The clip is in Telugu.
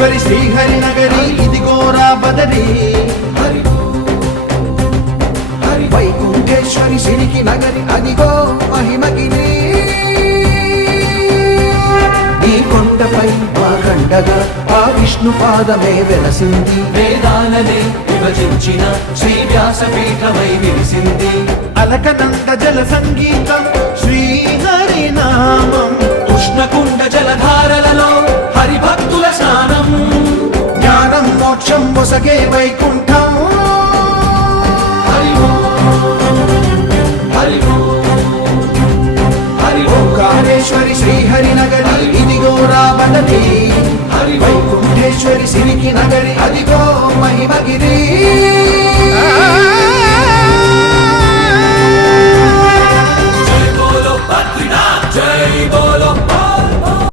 కుంకేశ్వరి శ్రీహరి నగరి ఇదిగోరా బదరి వైకుంఠేశ్వరి సిరికి నగరి అదిగో మహిమగిరి ఈ కొండపై మా కండగా ఆ విష్ణు పాదమే వెలసింది వేదాలనే విభజించిన శ్రీ వ్యాసపీఠమై విరిసింది అలకనంద జల సంగీతం శ్రీహరి నామం ఉష్ణకుండ జలధారలలో హరిభక్తుల స్నానం జ్ఞానం మోక్షం మొసగే వైకుంఠ